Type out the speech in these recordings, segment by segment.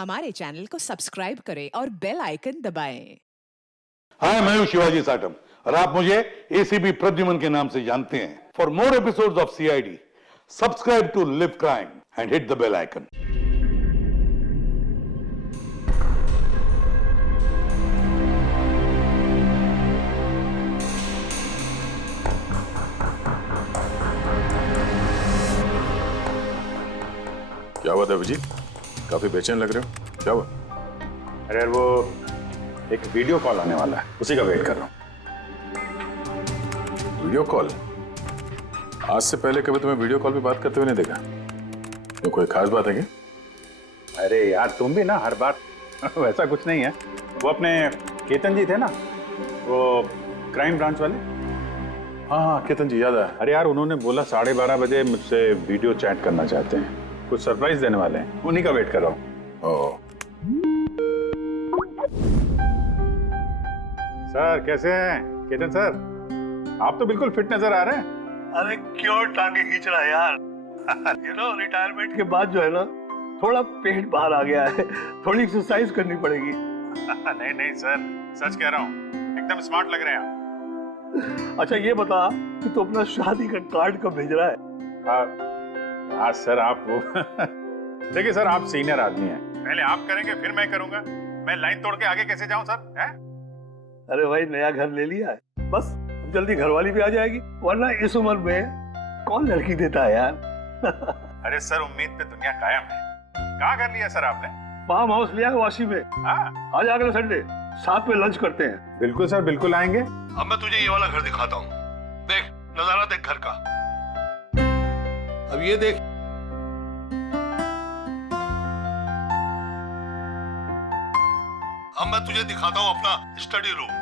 हमारे चैनल को सब्सक्राइब करें और बेल आइकन दबाएं। हाय, मैं हूं शिवाजी साटम और आप मुझे एसीपी प्रद्युमन के नाम से जानते हैं। For more episodes of CID, subscribe to live crime and hit the bell icon. क्या हुआ था अभिजीत? काफी बेचैन लग रहे हो, क्या हुआ? अरे यार, वो एक वीडियो कॉल आने वाला है, उसी का वेट कर रहा हूँ। Video call? आज से पहले कभी तुम्हें वीडियो कॉल पे बात करते हुए नहीं देखा। तो कोई खास बात है क्या? अरे यार, तुम भी ना हर बार वैसा कुछ नहीं है। वो अपने केतन जी थे ना, वो क्राइम ब्रांच वाले। हाँ, केतन जी याद आया। अरे यार, उन्होंने बोला 12:30 बजे मुझसे वीडियो चैट करना चाहते हैं, कुछ सरप्राइज देने वाले हैं, उन्हीं का वेट कर रहा हूँ। सर कैसे हैं केतन सर? आप तो बिल्कुल फिट नजर आ रहे हैं। अरे क्यों टांगे खींच रहा है यार? रिटायरमेंट के बाद जो है ना, थोड़ा पेट बाहर आ गया है, थोड़ी एक्सरसाइज करनी पड़ेगी। नहीं नहीं सर, सच कह रहा हूँ, एकदम स्मार्ट लग रहे हैं आप। अच्छा ये बता कि तू अपना शादी का कार्ड कब भेज रहा है? हाँ सर, आप वो देखिए सर, आप सीनियर आदमी हैं, पहले आप करेंगे फिर मैं करूंगा। मैं लाइन तोड़ के आगे कैसे जाऊं सर? है? अरे भाई, नया घर ले लिया है, बस जल्दी घरवाली भी आ जाएगी, वरना इस उम्र में कौन लड़की देता है यार? अरे सर, उम्मीद पे दुनिया कायम है। कहाँ कर लिया सर आपने? फार्म हाउस लिया है वाशी में। हाँ, आज अगले संडे साथ में लंच करते हैं। बिल्कुल सर, बिल्कुल आएंगे। अब मैं तुझे ये वाला घर दिखाता हूँ, देख नजारा देख घर का। अब ये देख, अब मैं तुझे दिखाता हूँ अपना स्टडी रूम।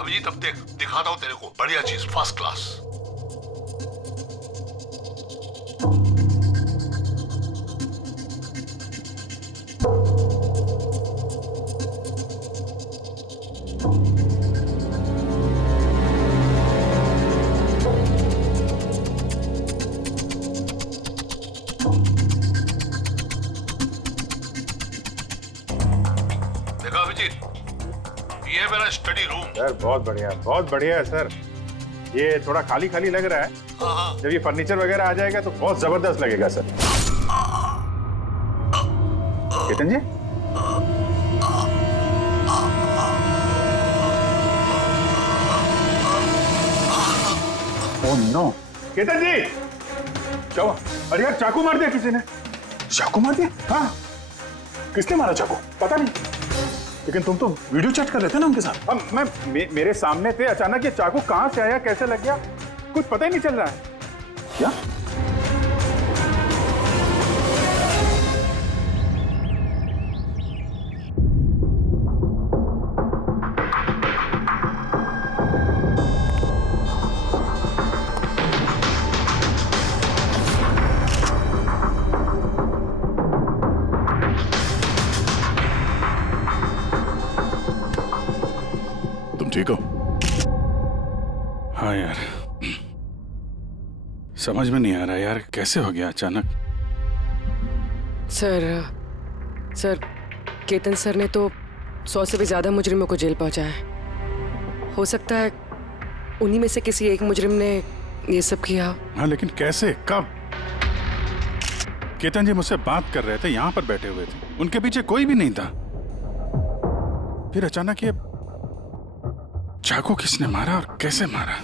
अभिजीत, अब देख, दिखाता हूँ तेरे को बढ़िया चीज, फर्स्ट क्लास। देखा अभिजीत, ये है मेरा स्टडी रूम। सर बहुत बढ़िया है सर। ये थोड़ा खाली खाली लग रहा है, हाँ। जब ये फर्नीचर वगैरह आ जाएगा तो बहुत जबरदस्त लगेगा सर। केतन जी, ओह नो, केतन जी क्या हुआ? अरे यार, चाकू मार दिया किसी ने। चाकू मार दिया? हाँ, किसने मारा चाकू? पता नहीं। लेकिन तुम तो वीडियो चैट कर रहे थे ना उनके साथ। अब मेरे सामने थे, अचानक ये चाकू कहां से आया, कैसे लग गया, कुछ पता ही नहीं चल रहा है। क्या? तुम ठीक हो? हाँ यार, समझ में नहीं आ रहा यार, कैसे हो गया अचानक। सर केतन सर ने तो 100 से भी ज्यादा मुजरिमों को जेल पहुंचाया है। हो सकता है उन्हीं में से किसी एक मुजरिम ने ये सब किया। हाँ, लेकिन कैसे, कब? केतन जी मुझसे बात कर रहे थे, यहाँ पर बैठे हुए थे, उनके पीछे कोई भी नहीं था। फिर अचानक ये चाकू किसने मारा और कैसे मारा?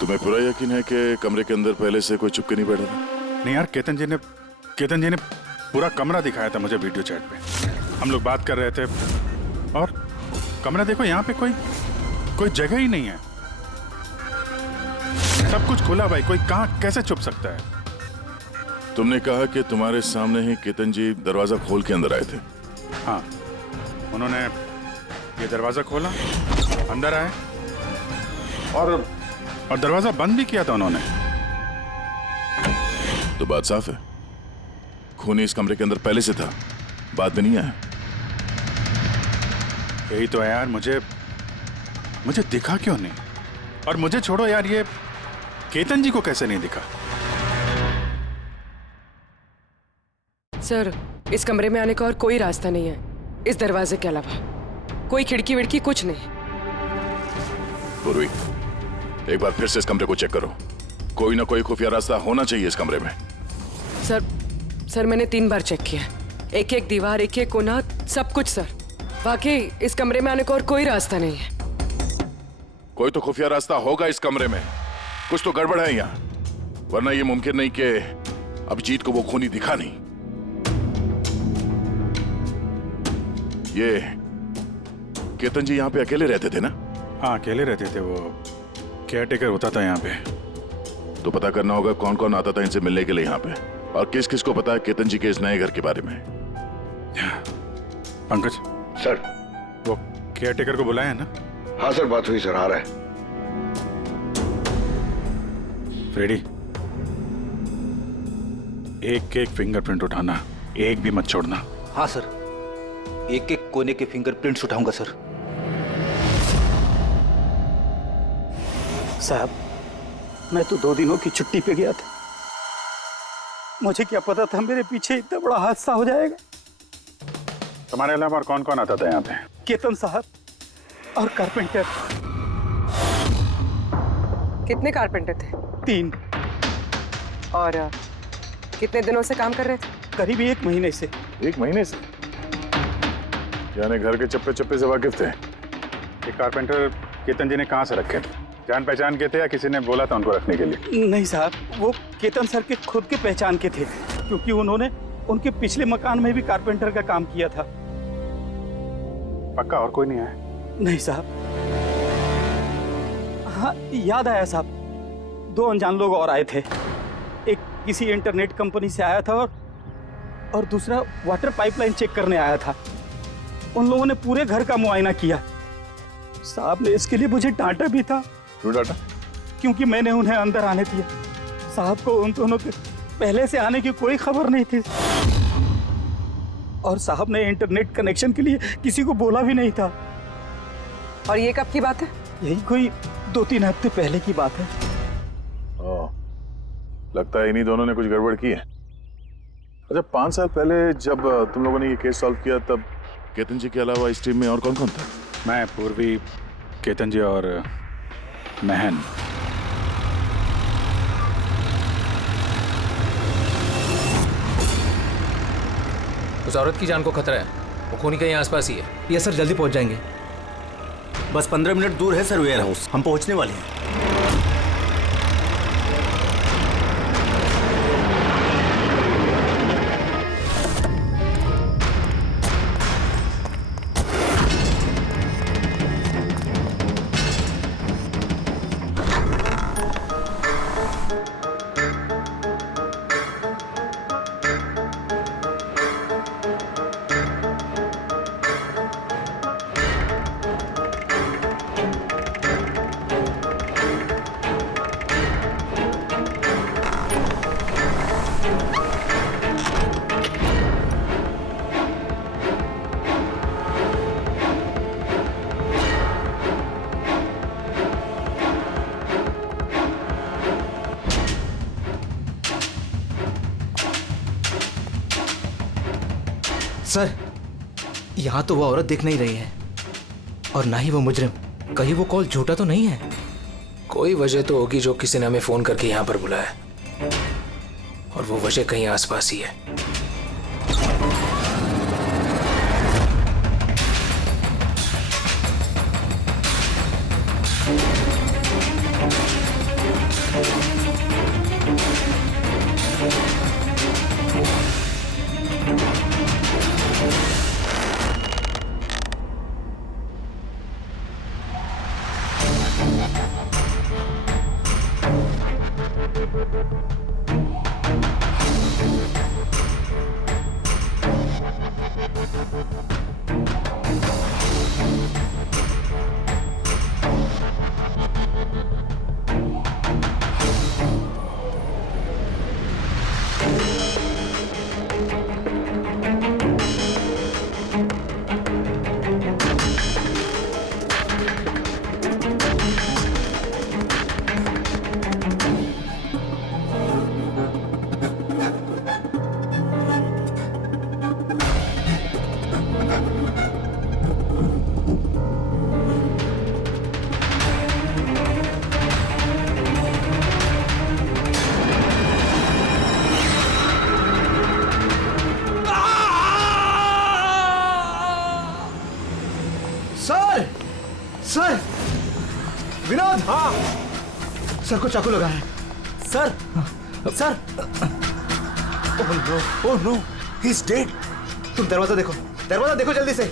तुम्हें पूरा यकीन है कि कमरे के अंदर पहले से कोई चुपके नहीं बैठा था? नहीं यार, केतन जी ने पूरा कमरा दिखाया था मुझे वीडियो चैट पे। हम लोग बात कर रहे थे और कमरा देखो, यहाँ पे कोई जगह ही नहीं है, सब कुछ खुला भाई, कोई कहाँ कैसे छुप सकता है? तुमने कहा कि तुम्हारे सामने ही केतन जी दरवाजा खोल के अंदर आए थे। हाँ, उन्होंने ये दरवाजा खोला, अंदर आए और और दरवाजा बंद भी किया था उन्होंने। तो बात साफ है, खूनी इस कमरे के अंदर पहले से था, बाद में नहीं आया। यही तो है यार, मुझे दिखा क्यों नहीं? और मुझे छोड़ो यार, ये केतन जी को कैसे नहीं दिखा? सर, इस कमरे में आने का और कोई रास्ता नहीं है इस दरवाजे के अलावा। कोई खिड़की विड़की कुछ नहीं। पूर्वी, एक बार फिर से इस कमरे को चेक करो। कोई ना कोई खुफिया रास्ता होना चाहिए इस कमरे में। सर मैंने 3 बार चेक किया, एक एक दीवार, एक एक कोना, सब कुछ सर। वाकई इस कमरे में आने का और कोई रास्ता नहीं है। कोई तो खुफिया रास्ता होगा इस कमरे में, कुछ तो गड़बड़ है यहाँ, वरना ये मुमकिन नहीं कि अभिजीत को वो खूनी दिखा नहीं। ये केतन जी यहाँ पे अकेले रहते थे ना? हाँ, अकेले रहते थे, वो केयरटेकर होता था यहाँ पे। तो पता करना होगा कौन कौन आता था इनसे मिलने के लिए यहाँ पे, और किस किस को पता है केतन जी के इस नए घर के बारे में। पंकज सर। वो केयरटेकर को बुलाया है ना? हाँ सर, बात हुई सर, आ रहा है। फ्रेडी, एक एक फिंगरप्रिंट उठाना, एक भी मत छोड़ना। हाँ सर, एक एक कोने के फिंगरप्रिंट्स उठाऊंगा सर। साहब, मैं तो 2 दिनों की छुट्टी पे गया था। मुझे क्या पता था मेरे पीछे इतना बड़ा हादसा हो जाएगा। तुम्हारे अलावा और कौन कौन आता था यहाँ पे? केतन साहब और कारपेंटर। कितने कारपेंटर थे? 3। और कितने दिनों से काम कर रहे थे? करीब 1 महीने से। 1 महीने से? यानी घर के चप्पे चप्पे से वाकिफ थे। ये कारपेंटर केतन जी ने कहाँ से रखे थे? जान पहचान के थे या किसी ने बोला था उनको रखने के लिए? नहीं साहब, वो केतन सर के खुद के पहचान के थे, क्योंकि उन्होंने उनके पिछले मकान में भी कारपेंटर का काम किया था। पक्का और कोई नहीं आया? नहीं साहब। हाँ, याद आया साहब, 2 अनजान लोग और आए थे। एक किसी इंटरनेट कंपनी से आया था और दूसरा वाटर पाइपलाइन चेक करने आया था। उन लोगों ने पूरे घर का मुआयना किया। साहब ने इसके लिए मुझे डांटा भी था। क्यों डांटा? क्योंकि मैंने उन्हें अंदर आने दिया। साहब को उन दोनों के पहले से आने की कोई खबर नहीं थी, और साहब ने इंटरनेट कनेक्शन के लिए किसी को बोला भी नहीं था। और ये कब की बात है? यही कोई 2-3 हफ्ते पहले की बात है। लगता है इन्हीं दोनों ने कुछ गड़बड़ की है। अच्छा, 5 साल पहले जब तुम लोगों ने ये केस सॉल्व किया, तब केतन जी के अलावा इस टीम में और कौन कौन था? मैं, पूर्वी, केतन जी और महन। उस औरत की जान को खतरा है, वो खूनी कहीं आसपास ही है। यस सर, जल्दी पहुंच जाएंगे। बस 15 मिनट दूर है सर वेयर हाउस, हम पहुंचने वाले हैं। सर, यहाँ तो वो औरत दिख नहीं रही है, और ना ही वो मुजरिम। कहीं वो कॉल झूठा तो नहीं है? कोई वजह तो होगी जो किसी ने हमें फोन करके यहाँ पर बुलाया, और वो वजह कहीं आसपास ही है। सर को चाकू लगा है। Sir sir oh no he is dead. तुम दरवाजा देखो जल्दी से।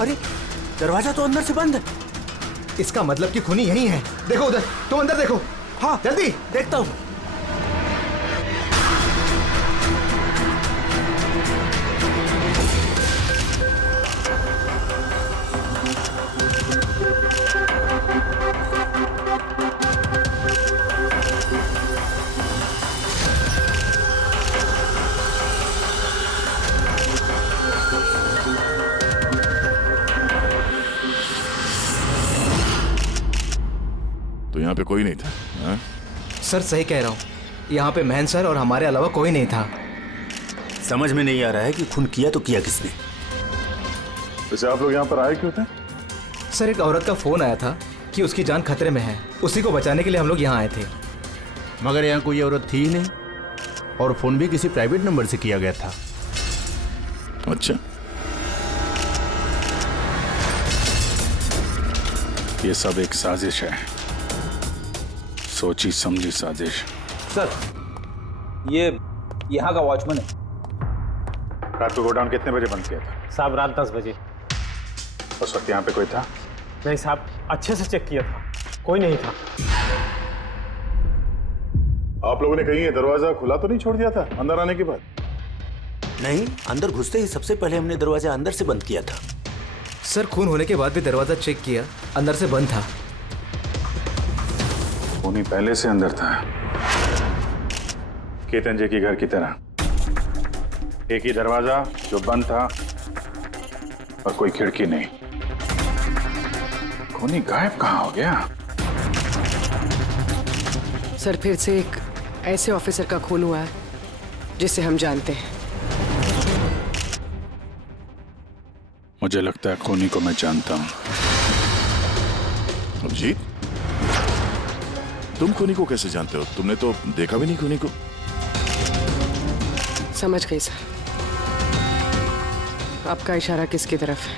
अरे दरवाजा तो अंदर से बंद है। इसका मतलब कि खूनी यही है। देखो उधर, तुम अंदर देखो। हाँ जल्दी। देखता हूं। तो यहाँ पे कोई नहीं था? हाँ? सर सही कह रहा हूँ, यहाँ पे महन सर और हमारे अलावा कोई नहीं था। समझ में नहीं आ रहा है कि खून किया तो किया किसने। वैसे आप लोग यहाँ पर आए क्यों थे? सर एक औरत का फोन आया था कि उसकी जान खतरे में है, उसी को बचाने के लिए हम लोग यहाँ आए थे। मगर यहाँ कोई औरत थी ही नहीं और फोन भी किसी प्राइवेट नंबर से किया गया था। अच्छा, ये सब एक साजिश है, सोची समझी साजिश। सर ये यहाँ का वॉचमैन है। रात को गोडाउन कितने बजे बंद किया था? साहब रात 10 बजे। उस वक्त यहाँ पे कोई था? नहीं साहब, अच्छे से चेक किया था, कोई नहीं था। आप लोगों ने कहीं ये दरवाजा खुला तो नहीं छोड़ दिया था अंदर आने के बाद? नहीं, अंदर घुसते ही सबसे पहले हमने दरवाजा अंदर से बंद किया था। सर खून होने के बाद भी दरवाजा चेक किया, अंदर से बंद था। खूनी पहले से अंदर था, केतन जी के घर की तरह। एक ही दरवाजा जो बंद था और कोई खिड़की नहीं। खूनी गायब कहाँ हो गया? सर फिर से एक ऐसे ऑफिसर का खून हुआ है जिसे हम जानते हैं। मुझे लगता है खूनी को मैं जानता हूं। अभिजीत, तुम खूनी को कैसे जानते हो? तुमने तो देखा भी नहीं खूनी को। समझ गई सर, आपका इशारा किसकी तरफ है?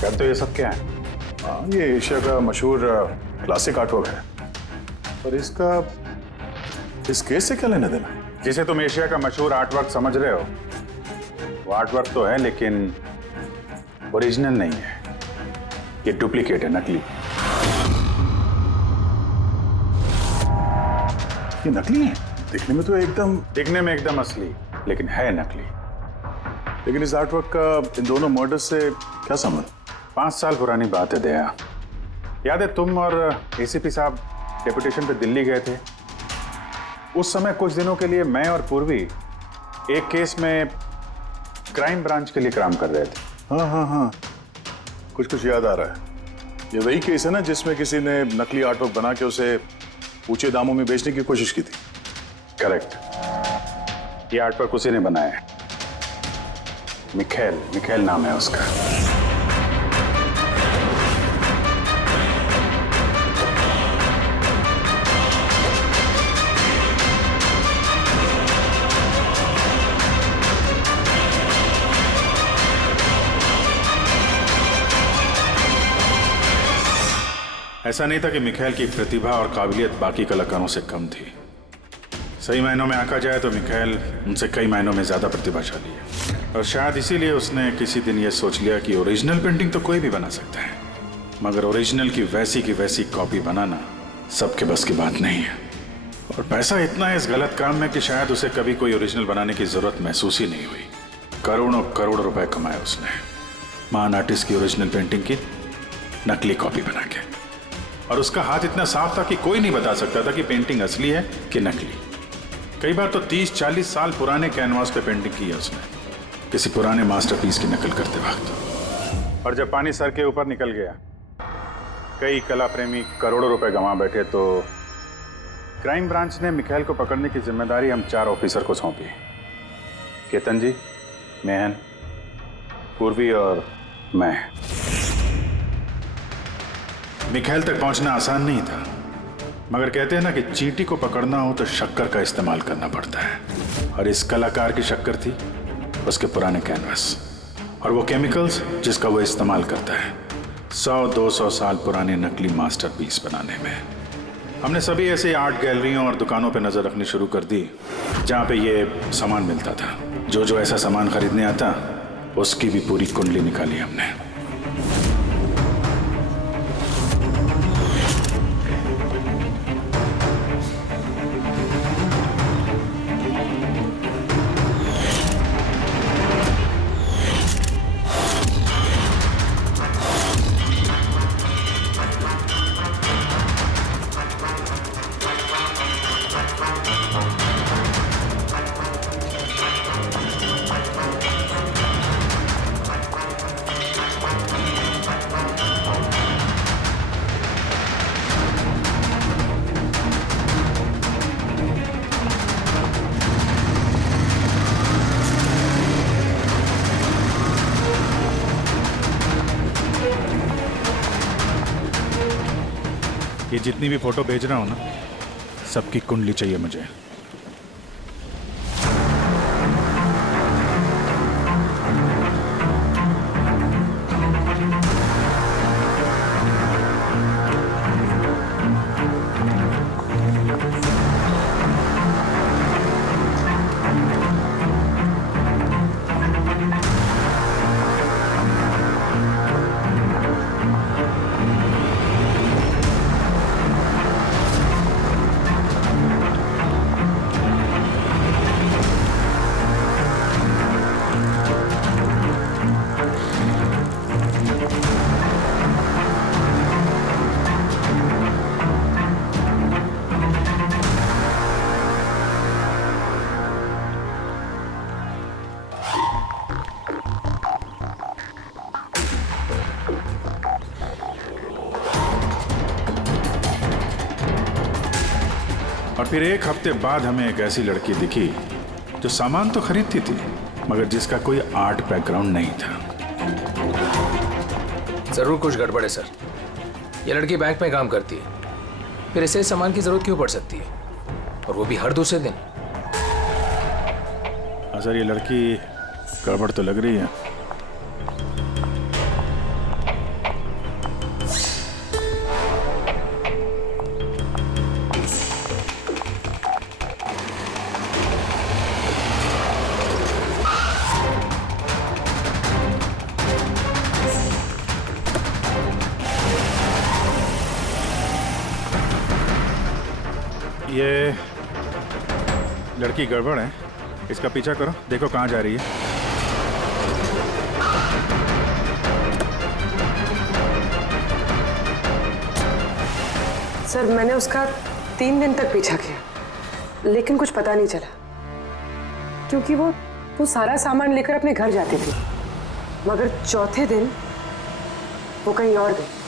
कहते हो ये सब क्या है? ये एशिया का मशहूर क्लासिक आर्टवर्क है, पर इसका इस केस से क्या लेना देना? जिसे तुम एशिया का मशहूर आर्टवर्क समझ रहे हो, वो आर्टवर्क तो है लेकिन ओरिजिनल नहीं है। ये डुप्लीकेट है, नकली। ये नकली है? दिखने में एकदम असली, लेकिन है नकली। लेकिन इस आर्टवर्क का इन दोनों मर्डर्स से क्या संबंध? 5 साल पुरानी बात है दया। याद है तुम और एसीपी साहब डेपुटेशन पे दिल्ली गए थे? उस समय कुछ दिनों के लिए मैं और पूर्वी एक केस में क्राइम ब्रांच के लिए काम कर रहे थे। हाँ, कुछ याद आ रहा है। ये वही केस है ना जिसमें किसी ने नकली आर्टवर्क बना के उसे ऊंचे दामों में बेचने की कोशिश की थी? करेक्ट। ये आर्टवर्क उसी ने बनाया है। मिखेल नाम है उसका। ऐसा नहीं था कि मिखेल की प्रतिभा और काबिलियत बाकी कलाकारों से कम थी। सही मायनों में आंका जाए तो मिखेल उनसे कई मायनों में ज्यादा प्रतिभाशाली है, और शायद इसीलिए उसने किसी दिन यह सोच लिया कि ओरिजिनल पेंटिंग तो कोई भी बना सकता है, मगर ओरिजिनल की वैसी कॉपी बनाना सबके बस की बात नहीं है। और पैसा इतना है इस गलत काम में कि शायद उसे कभी कोई ओरिजिनल बनाने की जरूरत महसूस ही नहीं हुई। करोड़ों रुपए कमाए उसने महान आर्टिस्ट की ओरिजिनल पेंटिंग की नकली कॉपी बना के। और उसका हाथ इतना साफ था कि कोई नहीं बता सकता था कि पेंटिंग असली है कि नकली। कई बार तो 30-40 साल पुराने कैनवास पे पेंटिंग की है उसने, किसी पुराने मास्टरपीस की नकल करते वक्त। और जब पानी सर के ऊपर निकल गया, कई कला प्रेमी करोड़ों रुपए गंवा बैठे, तो क्राइम ब्रांच ने मिखेल को पकड़ने की जिम्मेदारी हम 4 ऑफिसर को सौंपी। केतन जी, मेहन, पूर्वी और मैं। मिखेल तक पहुंचना आसान नहीं था, मगर कहते हैं ना कि चींटी को पकड़ना हो तो शक्कर का इस्तेमाल करना पड़ता है, और इस कलाकार की शक्कर थी उसके पुराने कैनवास और वो केमिकल्स जिसका वो इस्तेमाल करता है 100-200 साल पुराने नकली मास्टरपीस बनाने में। हमने सभी ऐसे आर्ट गैलरियों और दुकानों पे नजर रखनी शुरू कर दी जहाँ पे ये सामान मिलता था। जो ऐसा सामान खरीदने आता उसकी भी पूरी कुंडली निकाली हमने। ये जितनी भी फोटो भेज रहा हूं ना, सबकी कुंडली चाहिए मुझे। और फिर एक हफ्ते बाद हमें एक ऐसी लड़की दिखी जो सामान तो खरीदती थी मगर जिसका कोई आर्ट बैकग्राउंड नहीं था। जरूर कुछ गड़बड़ है सर। ये लड़की बैंक में काम करती है, फिर इसे सामान की जरूरत क्यों पड़ सकती है, और वो भी हर दूसरे दिन। सर ये लड़की गड़बड़ तो लग रही है। ये लड़की गड़बड़ है, इसका पीछा करो, देखो कहाँ जा रही है। सर मैंने उसका 3 दिन तक पीछा किया, लेकिन कुछ पता नहीं चला, क्योंकि वो सारा सामान लेकर अपने घर जाती थी, मगर चौथे दिन वो कहीं और गई।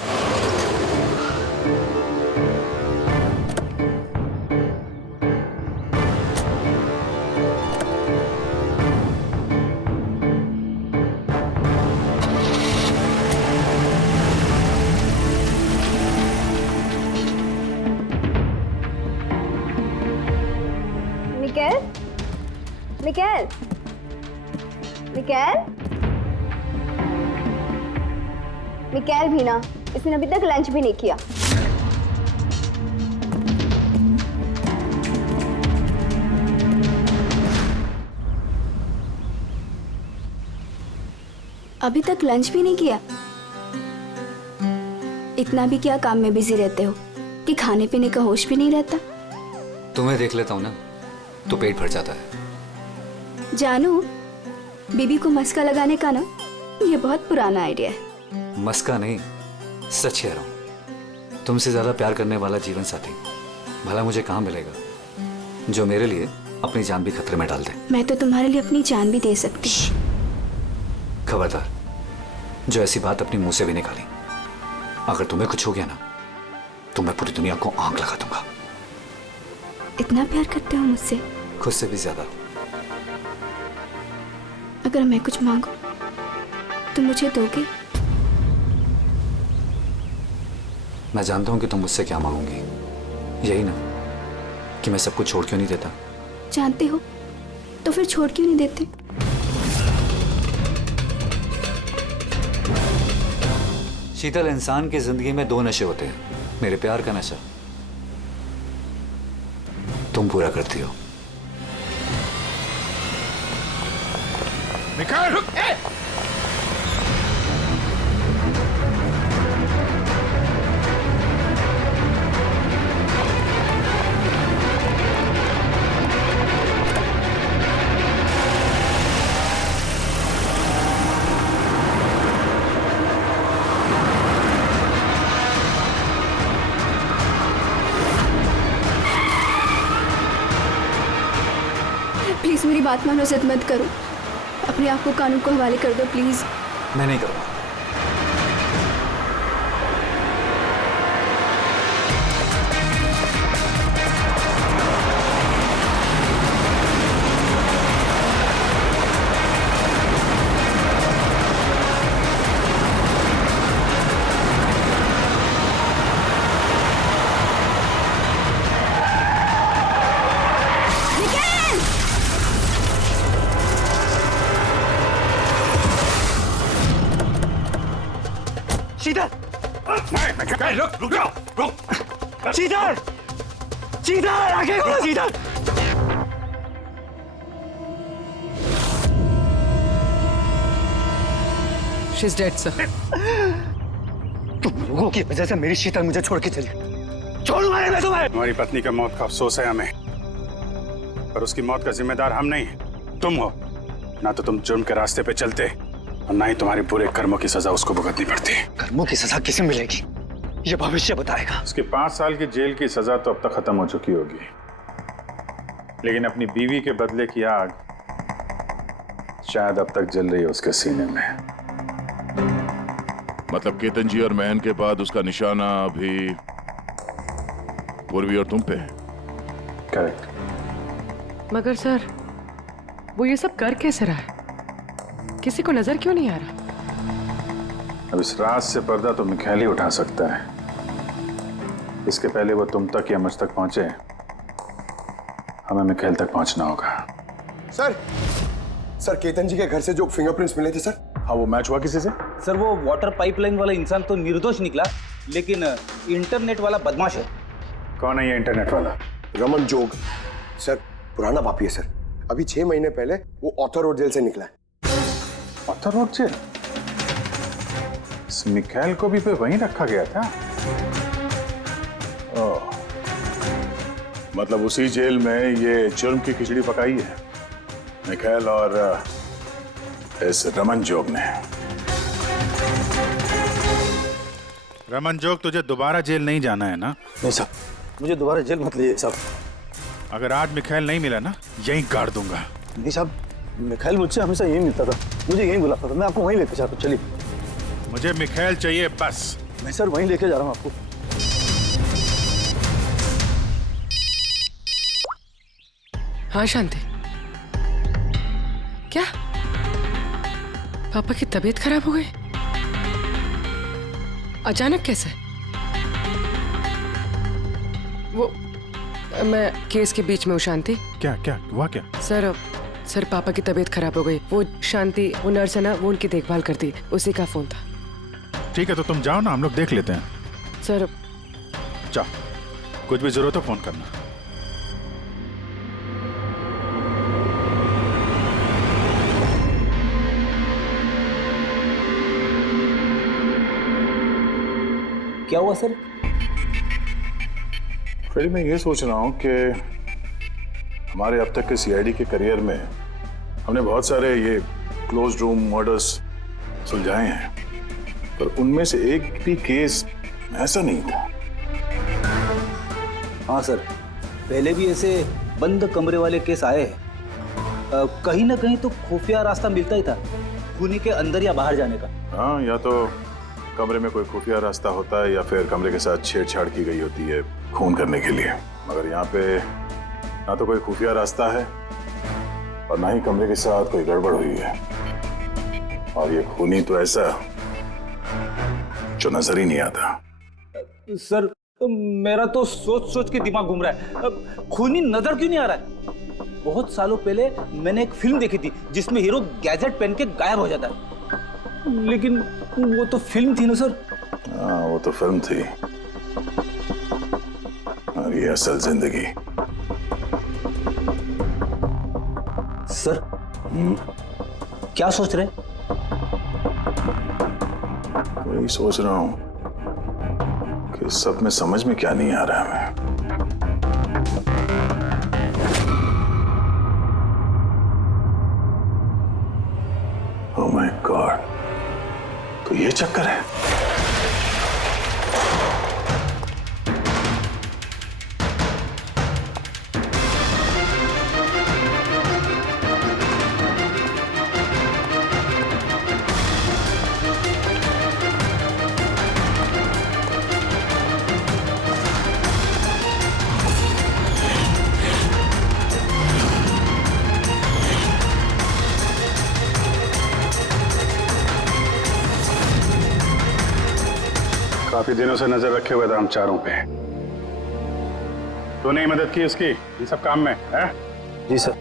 मिकेल, मिकेल, मिकेल भी ना, इसने अभी तक लंच भी नहीं किया। अभी तक लंच भी नहीं किया? इतना भी क्या काम में बिजी रहते हो कि खाने पीने का होश भी नहीं रहता? तुम्हें देख लेता हूँ ना तो पेट भर जाता है। जानू, बीबी को मस्का लगाने का ना ये बहुत पुराना आइडिया है। मस्का नहीं, सच कह रहा हूँ। तुमसे ज्यादा प्यार करने वाला जीवन साथी भला मुझे कहाँ मिलेगा जो मेरे लिए अपनी जान भी खतरे में डाल दे। मैं तो तुम्हारे लिए अपनी जान भी दे सकती। खबरदार, जो ऐसी बात अपने मुंह से भी निकाली। अगर तुम्हें कुछ हो गया ना तो मैं पूरी दुनिया को आग लगा दूंगा। इतना प्यार करते हो मुझसे? खुद से भी ज्यादा। अगर मैं कुछ मांगू तो मुझे दोगे? मैं जानता हूं कि तुम मुझसे क्या मांगोगी, यही ना कि मैं सब कुछ छोड़ क्यों नहीं देता। जानते हो तो फिर छोड़ क्यों नहीं देते? शीतल, इंसान की जिंदगी में 2 नशे होते हैं, मेरे प्यार का नशा तुम पूरा करती हो। मिखाइल रुक! प्लीज मेरी बात मानो, जिद मत करो। अपने आप को कानून को हवाले कर दो प्लीज। मैं नहीं करूँगा। शीतल! मिखाइल रुक जाओ, रुक! शीतल! शीतल, आगे खोलो शीतल! She's dead, sir. तुम लोगों की वजह से मेरी शीतल मुझे छोड़ के चली गई। छोड़ूंगा नहीं मैं तुम्हें। हमारी पत्नी का मौत का अफसोस है हमें, पर उसकी मौत का जिम्मेदार हम नहीं, तुम हो। ना तो तुम जुर्म के रास्ते पे चलते और ना ही तुम्हारे बुरे कर्मों की सजा उसको भुगतनी पड़ती। कर्मों की सजा किसे मिलेगी ये भविष्य बताएगा। उसके 5 साल की जेल की सजा तो अब तक खत्म हो चुकी होगी, लेकिन अपनी बीवी के बदले की आग शायद अब तक जल रही है उसके सीने में। मतलब केतन जी और महन के बाद उसका निशाना अभी पूर्वी और तुम पे है। करेक्ट। मगर सर, वो ये सब कर कैसे रहा है? किसी को नजर क्यों नहीं आ रहा? अब इस राज से पर्दा तो मिखाइल ही उठा सकता है। इसके पहले वो तुम तक या मुझ तक पहुंचे, हमें मिखाइल तक पहुंचना होगा। सर केतन जी के घर से जो फिंगरप्रिंट्स मिले थे सर। हाँ, वो मैच हुआ किसी से? सर वो वाटर पाइपलाइन वाला इंसान तो निर्दोष निकला, लेकिन इंटरनेट वाला बदमाश है। कौन है ये इंटरनेट वाला? रमन जोग सर, पुराना पापी है सर। अभी 6 महीने पहले वो ऑथर रोड जेल से निकला है। ऑथर रोड जेल? इस मिखाइल को भी पे वहीं रखा गया था। ओह, मतलब उसी जेल में ये जुर्म की खिचड़ी पकाई है मिखाइल और इस रमन जोग ने। रमन जोग, तुझे दोबारा जेल नहीं जाना है ना? नहीं साहब, मुझे दोबारा जेल मत लीजिए साहब। अगर आज मिखाइल नहीं मिला ना, यहीं गाड़ दूंगा। नहीं साहब, मिखाइल मुझसे हमेशा यही मिलता था, मुझे यहीं बुलाता था। मैं आपको वहीं लेके जाता हूँ, चलिए। मुझे मिखाइल चाहिए बस। मैं सर वहीं लेके जा रहा हूँ आपको। हाँ शांति, क्या पापा की तबीयत खराब हो गई? अचानक कैसे? वो मैं केस के बीच में हूँ शांति। क्या क्या हुआ क्या? सर पापा की तबीयत खराब हो गई। वो शांति, वो नर्स है ना, वो उनकी देखभाल करती, उसी का फोन था। ठीक है, तो तुम जाओ ना, हम लोग देख लेते हैं। सर जाओ, कुछ भी जरूरत हो फोन करना। क्या हुआ सर? फिर मैं ये सोच रहा हूँ कि हमारे अब तक के सीआईडी के करियर में हमने बहुत सारे ये क्लोज रूम मर्डर्स सुलझाए हैं, पर उनमें से एक भी केस ऐसा नहीं था। हाँ सर, पहले भी ऐसे बंद कमरे वाले केस आए हैं। कहीं ना कहीं तो खुफिया रास्ता मिलता ही था, खूनी के अंदर या बाहर जाने का। हाँ, या तो कमरे में कोई खुफिया रास्ता होता है या फिर कमरे के साथ छेड़छाड़ की गई होती है खून करने के लिए। मगर यहाँ पे ना तो कोई खुफिया रास्ता है और ना ही कमरे के साथ कोई गड़बड़ हुई है, और ये खूनी तो ऐसा जो नजर ही नहीं आता। सर मेरा तो सोच सोच के दिमाग घूम रहा है। खूनी नजर क्यों नहीं आ रहा है? बहुत सालों पहले मैंने एक फिल्म देखी थी जिसमें हीरो गैजेट पहन के गायब हो जाता है। लेकिन वो तो फिल्म थी ना सर। हाँ, वो तो फिल्म थी और ये असल जिंदगी। सर क्या सोच रहे? वही सोच रहा हूं कि सब में समझ में क्या नहीं आ रहा है हमें। ओह माय गॉड, तो ये चक्कर है। काफी दिनों से नजर रखे हुए थे हम चारों पे। तूने ही मदद की उसकी इन सब काम में, है? जी सर।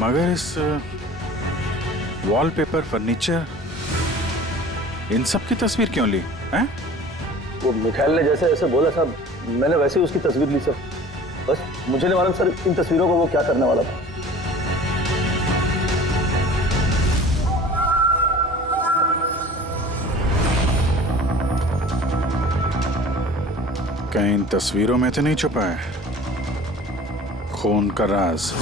मगर इस वॉलपेपर, फर्नीचर, इन सब की तस्वीर क्यों ली हैं? वो मिखाइल ने जैसे ऐसे बोला साहब, मैंने वैसे ही उसकी तस्वीर ली सर। बस मुझे नहीं मालूम सर इन तस्वीरों को वो क्या करने वाला था। कहीं इन तस्वीरों में तो नहीं छुपा है खून का राज?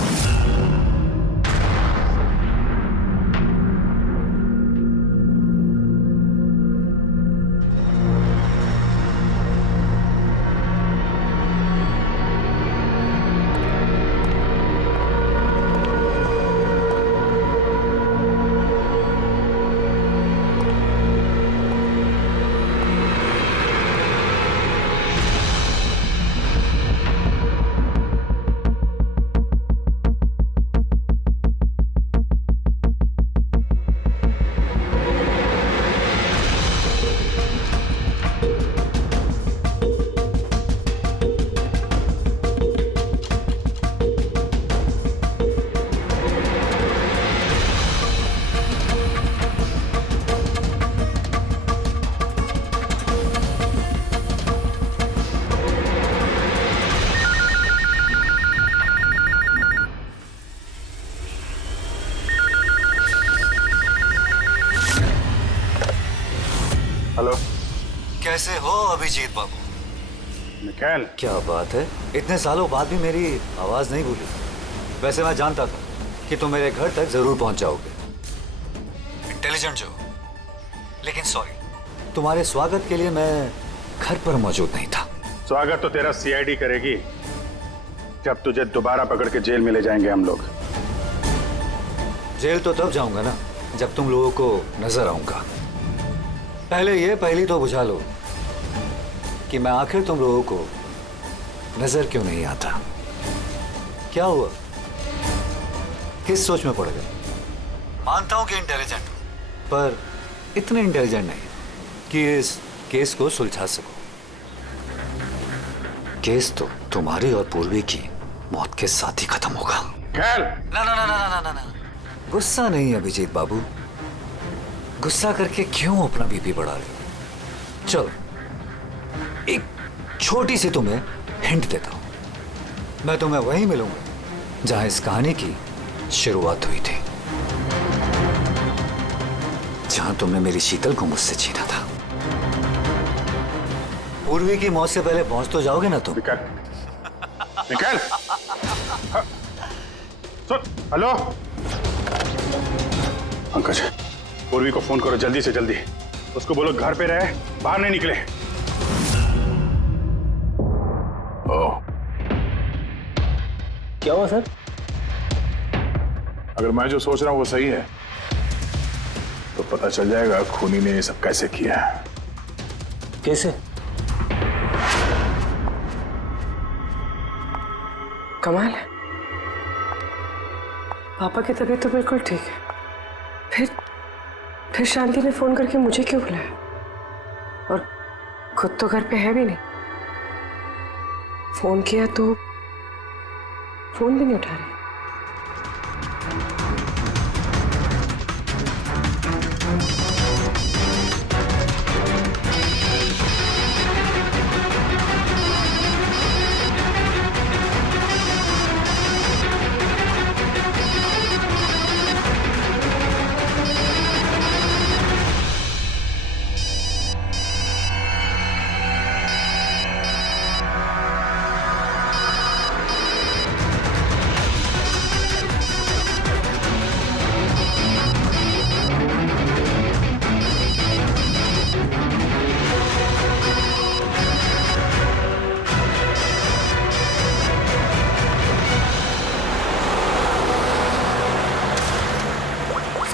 हेलो, कैसे हो अभिजीत बाबू? मिखाइल, क्या बात है, इतने सालों बाद भी मेरी आवाज नहीं भूली। वैसे मैं जानता था कि तुम मेरे घर तक जरूर पहुंच जाओगे, इंटेलिजेंट जो। लेकिन सॉरी, तुम्हारे स्वागत के लिए मैं घर पर मौजूद नहीं था। स्वागत तो तेरा सीआईडी करेगी जब तुझे दोबारा पकड़ के जेल में ले जाएंगे हम लोग। जेल तो तब जाऊंगा ना जब तुम लोगों को नजर आऊंगा। पहली तो बुझा लो कि मैं आखिर तुम लोगों को नजर क्यों नहीं आता। क्या हुआ, किस सोच में पड़ गए? मानता हूं कि इंटेलिजेंट, पर इतने इंटेलिजेंट नहीं कि इस केस को सुलझा सको। केस तो तुम्हारी और पूर्वी की मौत के साथ ही खत्म होगा। ना ना ना ना ना ना ना, गुस्सा नहीं अभिजीत बाबू, गुस्सा करके क्यों अपना बीपी बढ़ा रहे हो? चलो एक छोटी सी तुम्हें हिंट देता हूं। मैं तुम्हें वहीं मिलूंगा जहां इस कहानी की शुरुआत हुई थी, जहां तुमने मेरी शीतल को मुझसे छीना था। पूर्वी की मौत से पहले पहुंच तो जाओगे ना तुम? मिखाइल, सुन, हेलो पंकज, पूर्वी को फोन करो जल्दी से जल्दी। उसको बोलो घर पे रहे, बाहर नहीं निकले। ओह, क्या हुआ सर? अगर मैं जो सोच रहा हूं वो सही है तो पता चल जाएगा खूनी ने ये सब कैसे किया है। कैसे? कमाल है, पापा की तबीयत तो बिल्कुल ठीक है, फिर शांति ने फोन करके मुझे क्यों बुलाया? और खुद तो घर पे है भी नहीं। फोन किया तो फोन भी नहीं उठा रही।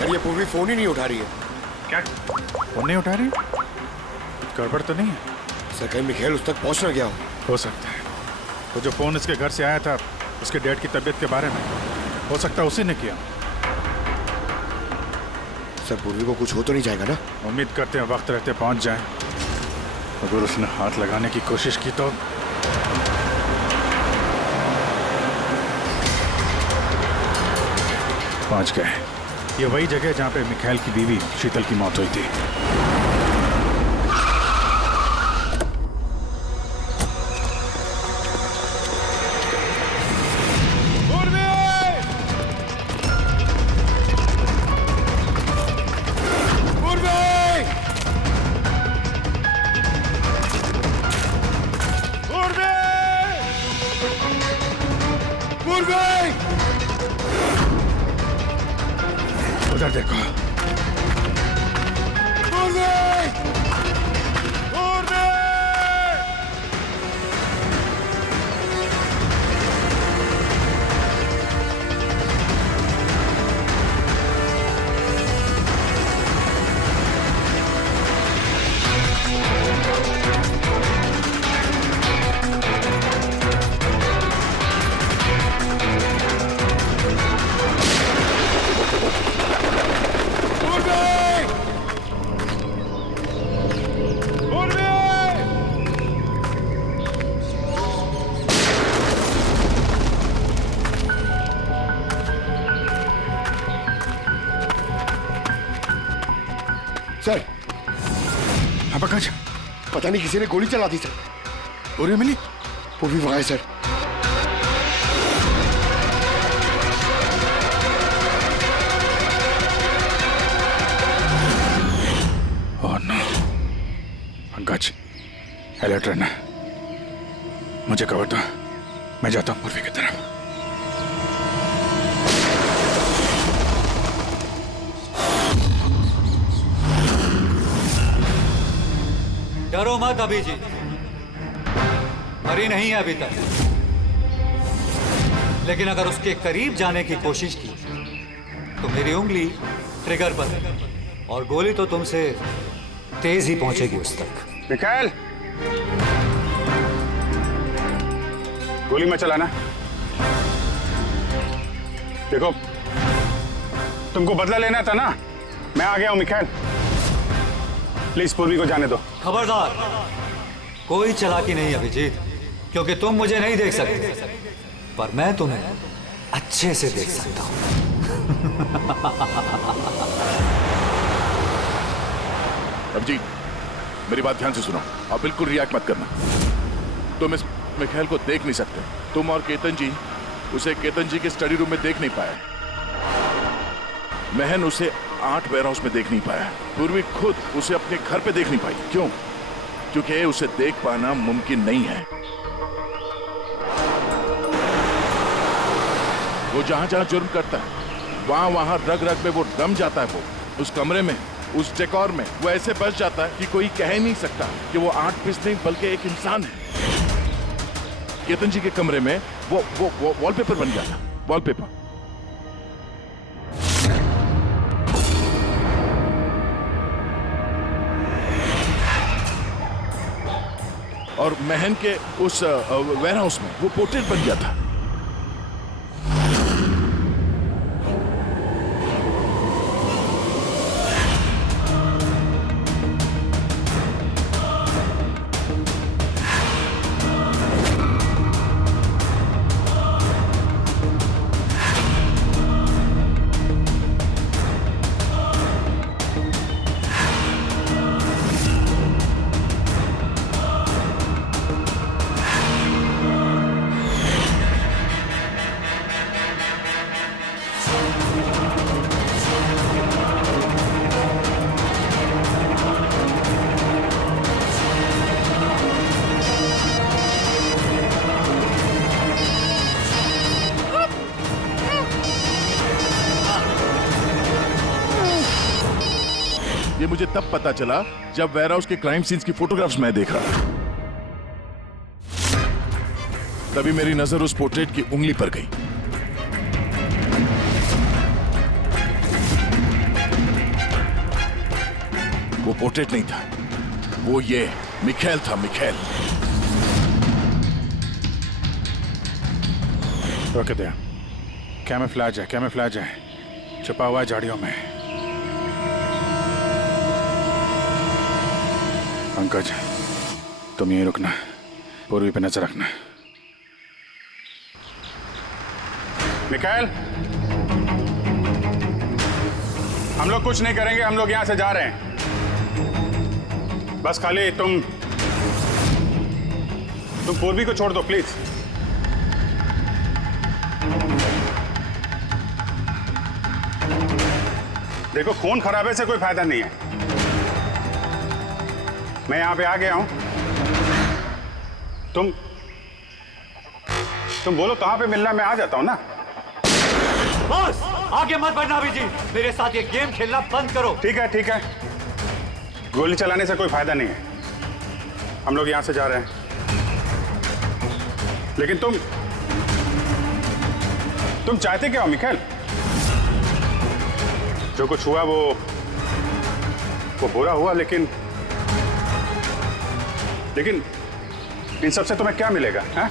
ये पूर्वी फोन ही नहीं उठा रही है। क्या फोन नहीं उठा रही? कुछ गड़बड़ तो नहीं है? सर कहीं मिखेल उस तक पहुंच ना गया हो सकता है। वो जो फोन इसके घर से आया था उसके डैड की तबीयत के बारे में, हो सकता है उसी ने किया। सर पूर्वी को कुछ हो तो नहीं जाएगा ना? उम्मीद करते हैं वक्त रहते पहुंच जाए। अगर उसने हाथ लगाने की कोशिश की तो पहुंच गए। ये वही जगह है जहां पे मिखेल की बीवी शीतल की मौत हुई थी। उधर देखो। सर हाँ पंकज, पता नहीं किसी ने गोली चला दी सर। पूरी मिली? पूरी वहां है sir. Oh no. Pankaj alert रहना, मुझे कवर दो, मैं जाता हूँ पूर्वी की तरफ। डरो मत अभी जी, मरी नहीं है अभी तक, लेकिन अगर उसके करीब जाने की कोशिश की तो मेरी उंगली ट्रिगर पर है और गोली तो तुमसे तेज ही पहुंचेगी उस तक। मिखेल, गोली मत चलाना। देखो तुमको बदला लेना था ना, मैं आ गया हूं मिखेल। प्लीज पूर्वी को जाने दो। खबरदार, कोई चालाकी नहीं अभिजीत, क्योंकि तुम मुझे नहीं देख सकते पर मैं तुम्हें अच्छे से देख सकता हूं। अभिजीत मेरी बात ध्यान से सुनो और बिल्कुल रिएक्ट मत करना। तुम इस मिखेल को देख नहीं सकते। तुम और केतन जी उसे केतन जी के स्टडी रूम में देख नहीं पाए। महन उसे 8 वेयरहाउस में देख नहीं पाया। पूर्वी खुद उसे अपने घर पे देख नहीं पाई। क्यों? क्योंकि उसे देख पाना मुमकिन नहीं है। वो जहां जहां जुर्म करता है वहां वहां रग रग में वो दम जाता है। वो उस कमरे में, उस डेकोर में वो ऐसे बस जाता है कि कोई कह ही नहीं सकता कि वो 8 पीस नहीं बल्कि एक इंसान है। केतन जी के कमरे में वो वॉलपेपर बन गया था, वॉलपेपर। और महन के उस वेयरहाउस में वो पोर्ट्रेट बन गया था। ये मुझे तब पता चला जब वेयरहाउस के क्राइम सीन्स की फोटोग्राफ्स मैं देख रहा था। तभी मेरी नजर उस पोर्ट्रेट की उंगली पर गई। वो पोर्ट्रेट नहीं था, वो ये मिखेल था, मिखेल। रोक दे, कैमोफ्लेज है, कैमोफ्लेज है, छुपा हुआ है झाड़ियों में। पंकज, तुम यहीं रुकना, पूर्वी पे नजर रखना। मिखाइल, हम लोग कुछ नहीं करेंगे, हम लोग यहां से जा रहे हैं। बस खाली तुम पूर्वी को छोड़ दो प्लीज। देखो, खून खराबे से कोई फायदा नहीं है। मैं यहां पे आ गया हूं, तुम बोलो कहां पे मिलना, मैं आ जाता हूं ना। बस आगे मत बढ़ना अभी जी, मेरे साथ ये गेम खेलना बंद करो। ठीक है, ठीक है, गोली चलाने से कोई फायदा नहीं है। हम लोग यहां से जा रहे हैं, लेकिन तुम चाहते क्या हो मिखाइल? जो कुछ हुआ वो बुरा हुआ, लेकिन इन सबसे तुम्हें क्या मिलेगा? हैं?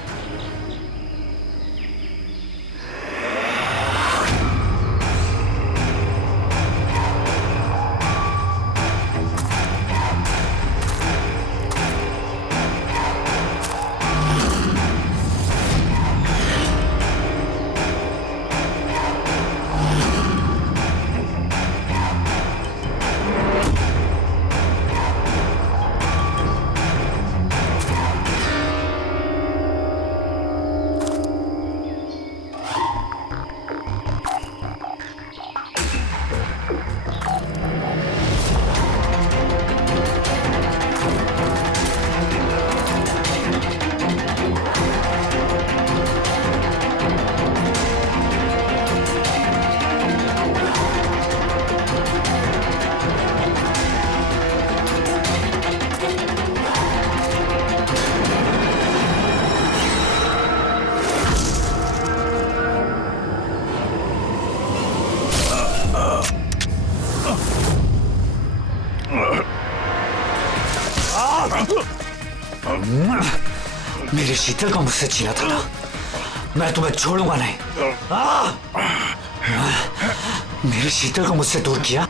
मेरे शीतल को मुझसे छीना था ना, मैं तुम्हें छोड़ूंगा नहीं। मेरे शीतल को मुझसे दूर किया।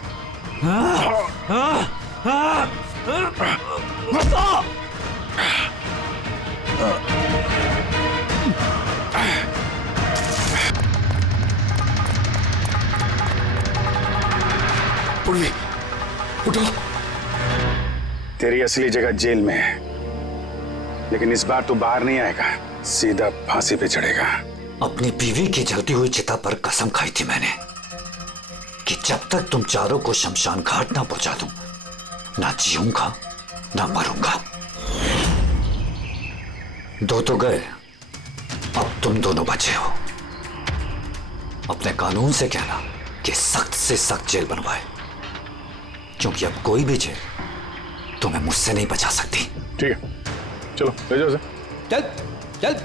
पूर्वी, उठो। तेरी असली जगह जेल में है, लेकिन इस बार तू बाहर नहीं आएगा, सीधा फांसी पे चढ़ेगा। अपनी बीवी की जलती हुई चिता पर कसम खाई थी मैंने कि जब तक तुम चारों को शमशान घाट ना पहुंचा दूं, ना जीऊंगा ना मरूंगा। दो तो गए, अब तुम दोनों बचे हो। अपने कानून से कहना कि सख्त से सख्त जेल बनवाए, क्योंकि अब कोई भी जेल तुम्हें मुझसे नहीं बचा सकती। ठीक है, चलो ले जाओ। चल चल।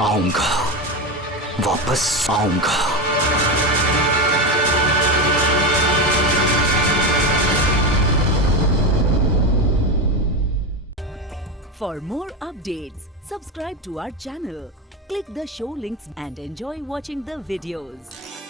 आऊंगा, वापस आऊंगा। For more updates, subscribe to our channel, click the show links and enjoy watching the videos.